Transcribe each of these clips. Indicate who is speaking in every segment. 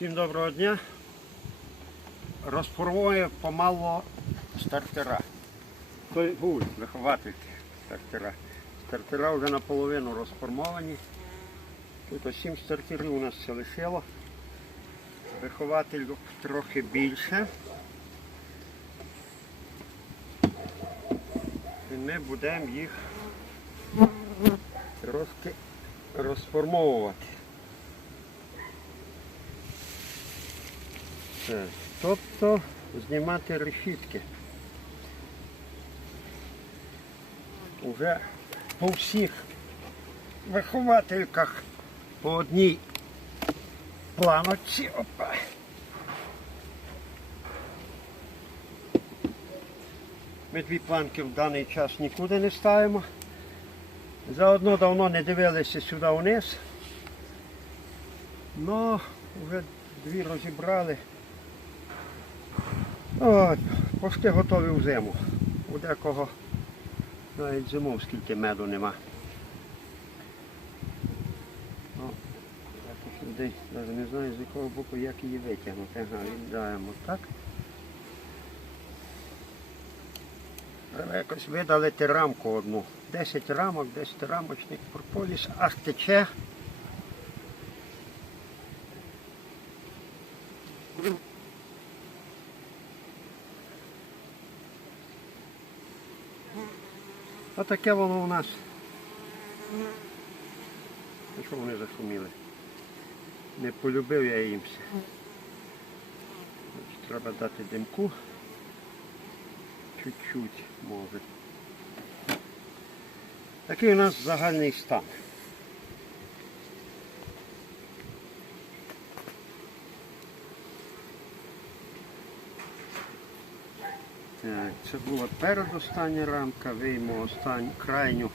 Speaker 1: Всім доброго дня. Розформує помало стартера. Той гуль, виховательки стартера. Стартера вже наполовину розформовані. Тут ось сім стартерів у нас все лишило. Вихователь трохи більше. І ми будемо їх трошки розформовувати. Тобто знімати решітки. Уже по всіх виховательках по одній планочці. Опа. Ми дві планки в даний час нікуди не ставимо. Заодно давно не дивилися сюди вниз. Ну, вже дві розібрали. От, готові в зиму. У декого навіть зимов скільки меду нема. Ну, якось людей навіть не знаю з якого боку як її витягнути. Ага, віддаємо так. Треба якось видалити рамку одну. 10 рамок, 10 рамочник прополіс, аж тече. Отаке воно у нас. Ну, Що вони зашуміли? Не полюбив я їм все. Треба дати димку. Чуть-чуть може. Такий у нас загальний стан. Так, це була передостання рамка, вийму останню, крайню.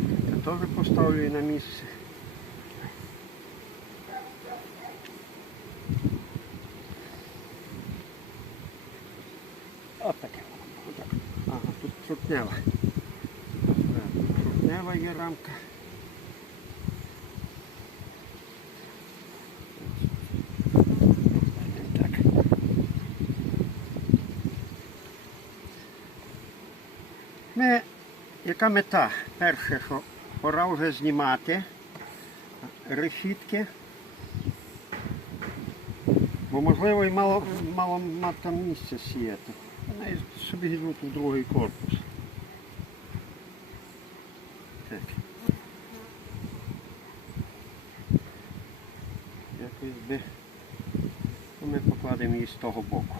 Speaker 1: Я теж поставлю на місце. Отаке. Отак. Ага, тут трутнева. Трутнева є рамка. Ми, яка мета? Перше, що пора вже знімати решітки. Бо можливо і мало, мало там місця сіяти. Вони собі візьмуть у другий корпус. Так. Якось би ну, ми покладемо її з того боку.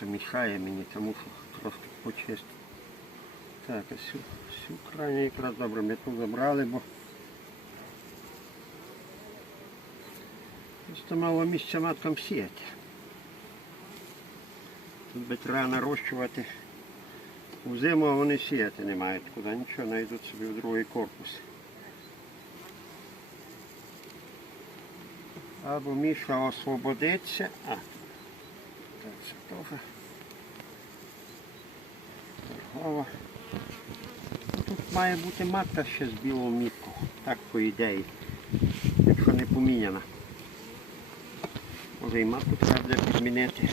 Speaker 1: Просто мішає мені, тому що трошки почистити. Так, а всю, всю крайню якраз добре ми тут забрали, бо просто мало місця маткам сіяти. Тут би треба нарощувати у зиму, вони сіяти не мають куди, нічого, знайдуть собі в другий корпус. Або Міша освободиться. А, так, це теж. Торгова. Тут має бути матка ще з білого мітку. Так по ідеї. Якщо не поміняна. Може і матку треба буде підмінити.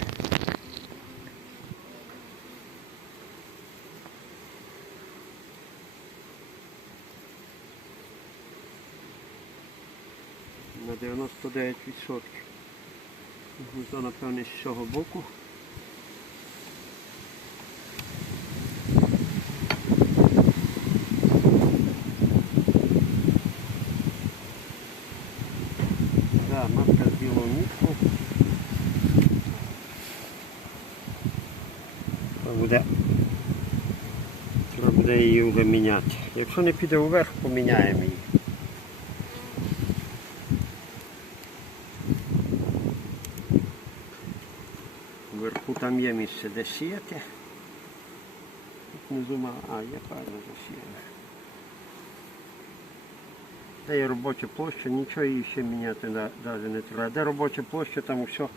Speaker 1: На 99%. Гузо, напевне, з цього боку. Да, матка з білого мітку. Треба буде, треба буде її вже міняти. Якщо не піде вверх, поміняємо її. Вверху там є місце, де сіяти. Тут внизу мало. А, є правильно засіяно. Де є робоча площа, нічого її ще міняти навіть не треба. Де робоча площа, там все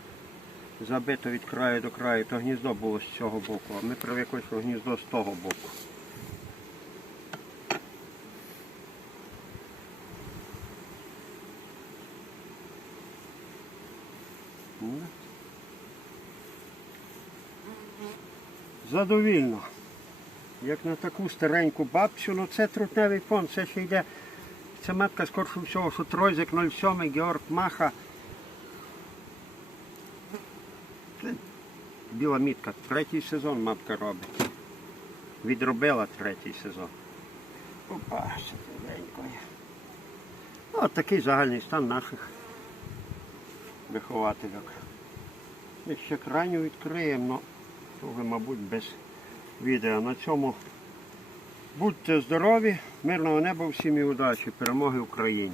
Speaker 1: забито від краю до краю. То гніздо було з цього боку, а ми привикли, що гніздо з того боку. Задовільно. Як на таку стареньку бабцю, ну це трутневий фон, це ще йде. Це матка скорше всього, що Тройзик 07, Георг Маха. Біла мітка. Третій сезон матка робить. Відробила третій сезон. Опа, ще тоненькою. Ну, от такий загальний стан наших виховательок. Якщо крайню відкриємо, то вже, мабуть, без відео. На цьому будьте здорові, мирного неба всім і удачі, перемоги Україні.